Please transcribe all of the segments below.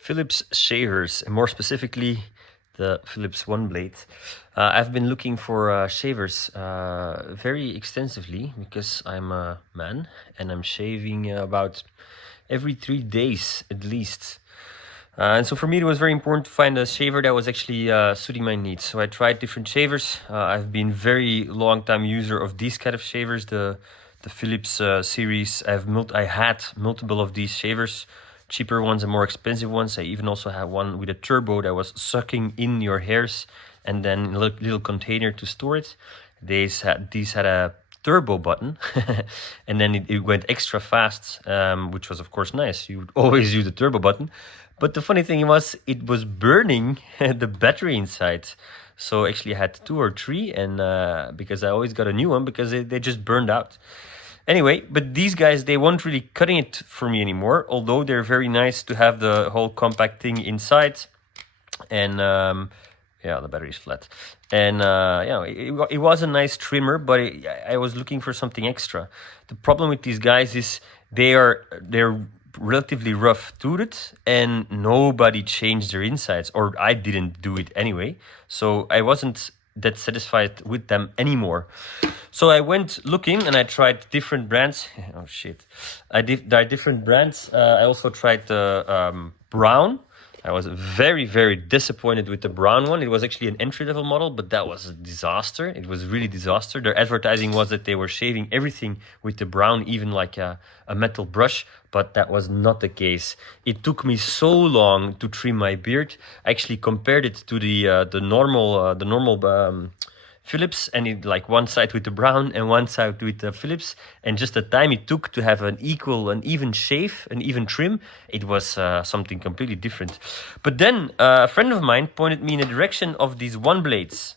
Phillips shavers, and more specifically the Phillips OneBlade. I've been looking for shavers very extensively because I'm a man and I'm shaving about every 3 days at least. And so for me, it was very important to find a shaver that was actually suiting my needs. So I tried different shavers. I've been very long time user of these kind of shavers, the Philips series. I had multiple of these shavers, cheaper ones and more expensive ones. I even also had one with a turbo that was sucking in your hairs and then a little container to store it. These had a turbo button and then it went extra fast, which was of course nice. You would always use the turbo button. But the funny thing was, it was burning the battery inside. So actually I had 2 or 3, and because I always got a new one because they just burned out. Anyway, but these guys, they weren't really cutting it for me anymore, although they're very nice to have the whole compact thing inside. And yeah, the battery's flat. And it was a nice trimmer, but I was looking for something extra. The problem with these guys is they're relatively rough-toothed and nobody changed their insides, or I didn't do it anyway. So I wasn't that satisfied with them anymore. So I went looking and I tried different brands. Oh shit. There are different brands. I also tried the brown. I was very, very disappointed with the brown one. It was actually an entry-level model, but that was a disaster. It was really disaster. Their advertising was that they were shaving everything with the brown, even like a metal brush, but that was not the case. It took me so long to trim my beard. I actually compared it to the normal Philips, and it like one side with the brown and one side with the Philips, and just the time it took to have an even shave, an even trim, it was something completely different. But then a friend of mine pointed me in the direction of these OneBlades.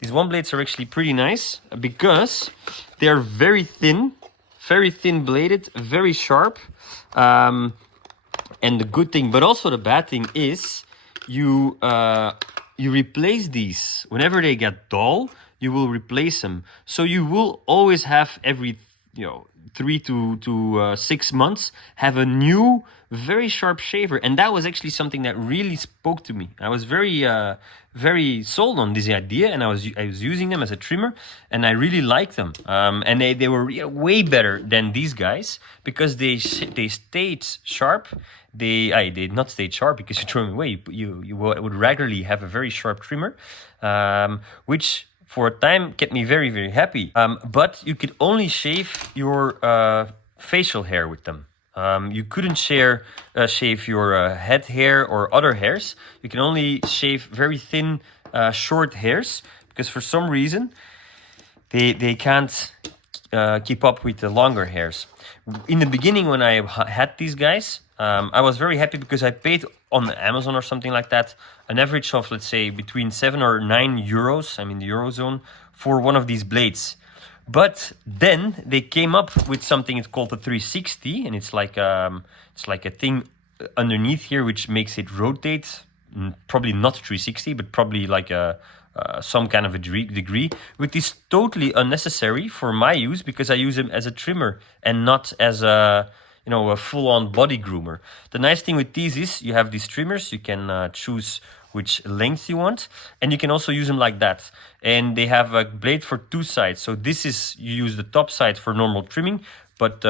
These OneBlades are actually pretty nice because they're very thin bladed, very sharp. And the good thing, but also the bad thing is you replace these whenever they get dull. You will replace them, so you will always have every 3 to 6 months have a new very sharp shaver. And that was actually something that really spoke to me. I was very sold on this idea, and I was using them as a trimmer, and I really liked them. And they were way better than these guys because they stayed sharp. They did not stay sharp because you throw them away. You would regularly have a very sharp trimmer, which for a time kept me very, very happy. But you could only shave your facial hair with them. You couldn't shave your head hair or other hairs. You can only shave very thin, short hairs because for some reason they can't keep up with the longer hairs. In the beginning, when I had these guys, I was very happy because I paid on Amazon or something like that an average of, let's say, between 7 or 9 euros, I'm in the Eurozone, for one of these blades. But then they came up with something it's called the 360, and it's like a thing underneath here which makes it rotate. Probably not 360, but probably like some kind of a degree, which is totally unnecessary for my use because I use them as a trimmer and not as a full-on body groomer. The nice thing with these is you have these trimmers. You can choose which length you want, and you can also use them like that. And they have a blade for 2 sides. So this is, you use the top side for normal trimming, but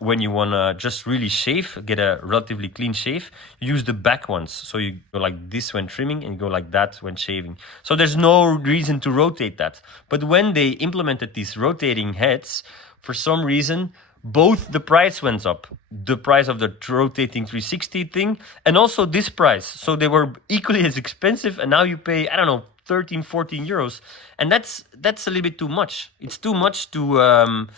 when you want to just really shave, get a relatively clean shave, you use the back ones. So you go like this when trimming and you go like that when shaving. So there's no reason to rotate that. But when they implemented these rotating heads, for some reason, both the price went up. The price of the rotating 360 thing and also this price. So they were equally as expensive, and now you pay, I don't know, 13, 14 euros. And that's a little bit too much. It's too much to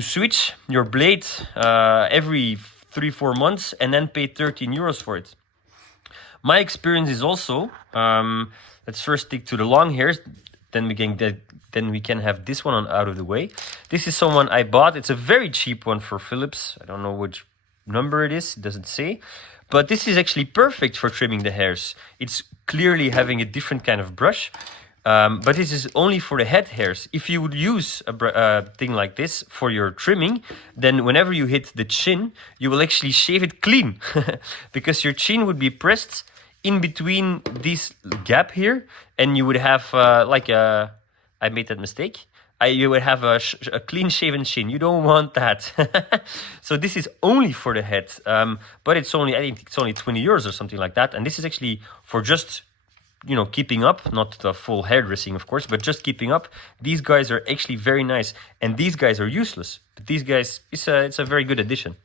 switch your blade every 3-4 months and then pay 13 euros for it. My experience is also, let's first stick to the long hairs, then we can have this one out of the way. This is someone I bought. It's a very cheap one for Philips. I don't know which number it is. It doesn't say. But this is actually perfect for trimming the hairs. It's clearly having a different kind of brush. But this is only for the head hairs. If you would use a thing like this for your trimming, then whenever you hit the chin, you will actually shave it clean. Because your chin would be pressed in between this gap here, and you would have like a... I made that mistake. You would have a clean shaven chin. You don't want that. So this is only for the head, but it's only, I think it's only 20 euros or something like that. And this is actually for just, you know, keeping up, not the full hairdressing, of course, but just keeping up. These guys are actually very nice, and these guys are useless. But these guys, it's a very good addition.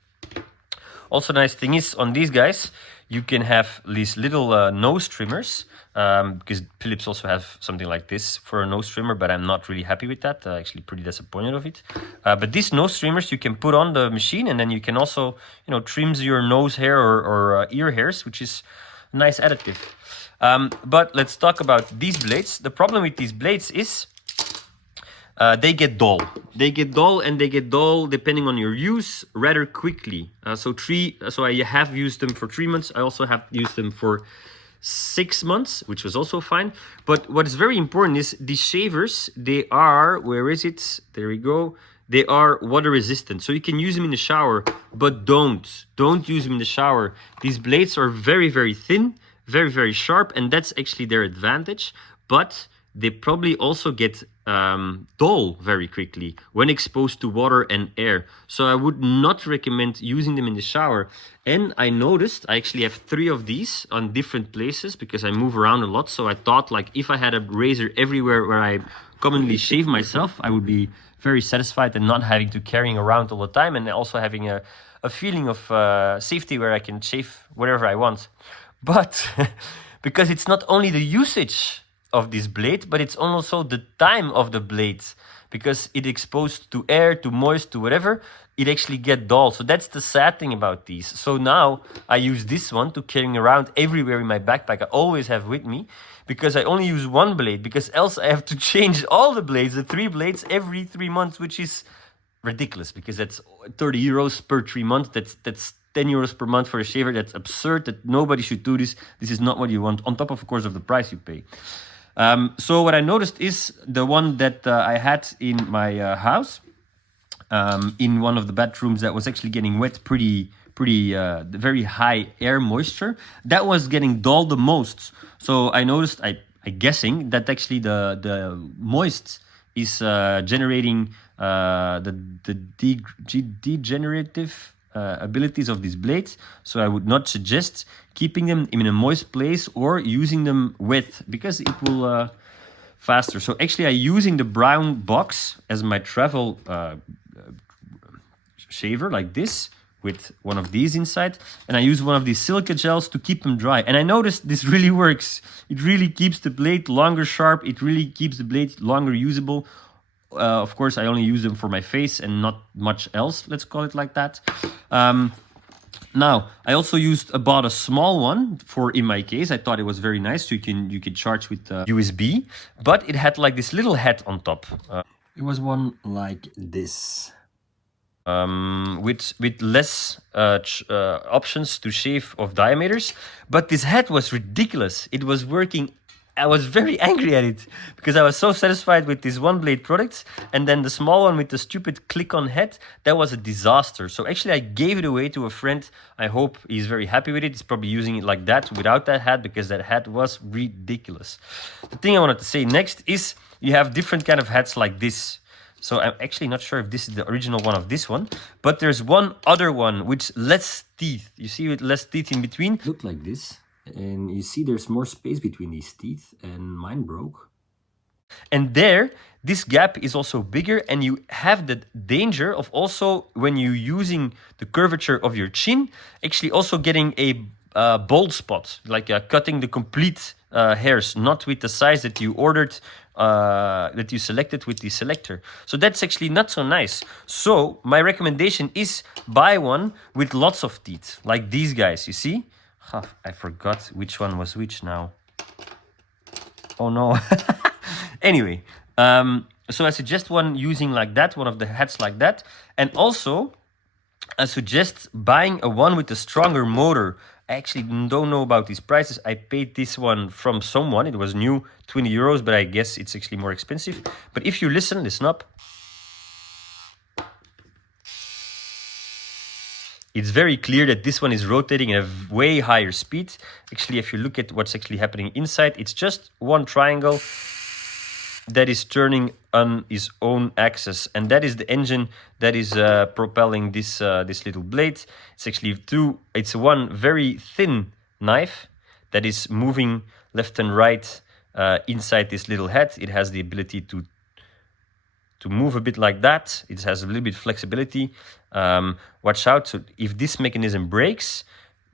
Also, nice thing is on these guys, you can have these little nose trimmers, because Philips also have something like this for a nose trimmer, but I'm not really happy with that. Actually pretty disappointed of it. But these nose trimmers you can put on the machine, and then you can also, you know, trims your nose hair or ear hairs, which is a nice additive. But let's talk about these blades. The problem with these blades is they get dull. They get dull, and they get dull depending on your use rather quickly. So I have used them for 3 months. I also have used them for 6 months, which was also fine. But what is very important is these shavers, they are, where is it? There we go. They are water resistant. So you can use them in the shower, but don't use them in the shower. These blades are very, very thin, very, very sharp, and that's actually their advantage. But they probably also get dull very quickly when exposed to water and air. So I would not recommend using them in the shower. And I noticed I actually have 3 of these on different places because I move around a lot. So I thought, like, if I had a razor everywhere where I commonly shave myself, I would be very satisfied and not having to carrying around all the time, and also having a feeling of safety where I can shave wherever I want. But because it's not only the usage of this blade, but it's also the time of the blade, because it exposed to air, to moist, to whatever, it actually get dull. So that's the sad thing about these. So now I use this one to carrying around everywhere in my backpack. I always have with me, because I only use one blade, because else I have to change all the blades, the 3 blades every 3 months, which is ridiculous, because that's 30 euros per 3 months. That's 10 euros per month for a shaver. That's absurd. That nobody should do this. This is not what you want, on top of course of the price you pay. So what I noticed is the one that I had in my house, in one of the bedrooms that was actually getting wet, pretty very high air moisture, that was getting dull the most. So I noticed, I guessing that actually the moist is generating the degenerative abilities of these blades. So I would not suggest keeping them in a moist place or using them wet, because it will faster. So actually I'm using the brown box as my travel shaver, like this, with one of these inside, and I use one of these silica gels to keep them dry. And I noticed this really works. It really keeps the blade longer sharp. It really keeps the blade longer usable. Of course, I only use them for my face and not much else, let's call it like that. Now, I also bought a small one for in my case. I thought it was very nice. So you can charge with USB, but it had like this little head on top. It was one like this. With less options to shave of diameters, but this head was ridiculous. It was working. I was very angry at it because I was so satisfied with this OneBlade products, and then the small one with the stupid click-on head, that was a disaster. So actually I gave it away to a friend. I hope he's very happy with it. He's probably using it like that without that head, because that head was ridiculous. The thing I wanted to say next is you have different kind of heads like this. So I'm actually not sure if this is the original one of this one, but there's one other one with less teeth. You see, with less teeth in between. Look like this. And you see there's more space between these teeth, and mine broke. And there, this gap is also bigger, and you have the danger of also, when you're using the curvature of your chin, actually also getting a bald spot, like cutting the complete hairs, not with the size that you ordered, that you selected with the selector. So that's actually not so nice. So my recommendation is buy one with lots of teeth, like these guys, you see? Oh, I forgot which one was which now. Oh no. Anyway, so I suggest one using like that, one of the heads like that. And also, I suggest buying a one with a stronger motor. I actually don't know about these prices. I paid this one from someone. It was new, 20 euros, but I guess it's actually more expensive. But if you listen up. It's very clear that this one is rotating at a way higher speed. Actually, if you look at what's actually happening inside, it's just one triangle that is turning on its own axis, and that is the engine that is propelling this this little blade. It's actually it's one very thin knife that is moving left and right inside this little head. It has the ability to move a bit like that. It has a little bit flexibility. Watch out, so if this mechanism breaks,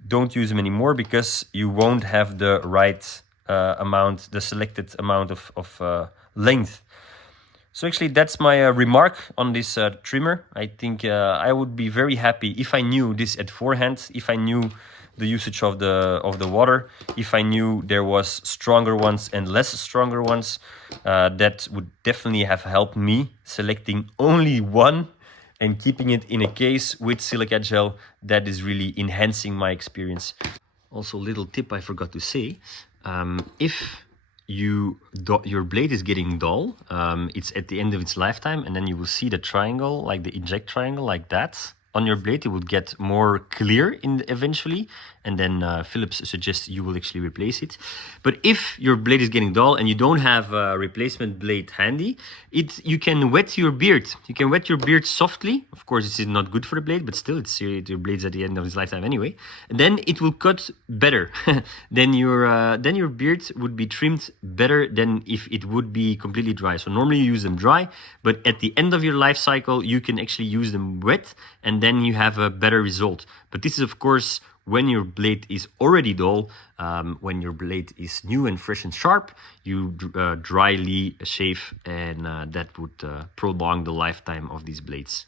don't use them anymore, because you won't have the right amount, the selected amount of length. So actually that's my remark on this trimmer. I think I would be very happy if I knew this at forehand, if I knew the usage of the water, if I knew there was stronger ones and less stronger ones. That would definitely have helped me selecting only one and keeping it in a case with silica gel. That is really enhancing my experience. Also, little tip I forgot to say, if your blade is getting dull, it's at the end of its lifetime, and then you will see the triangle, like the inject triangle, like that on your blade. It will get more clear eventually, and then Phillips suggests you will actually replace it. But if your blade is getting dull and you don't have a replacement blade handy, you can wet your beard. You can wet your beard softly. Of course, this is not good for the blade, but still, your blade's at the end of its lifetime anyway. And then it will cut better. Then your beard would be trimmed better than if it would be completely dry. So normally you use them dry, but at the end of your life cycle, you can actually use them wet, and then you have a better result. But this is, of course, when your blade is already dull. When your blade is new and fresh and sharp, you dryly shave, and that would prolong the lifetime of these blades.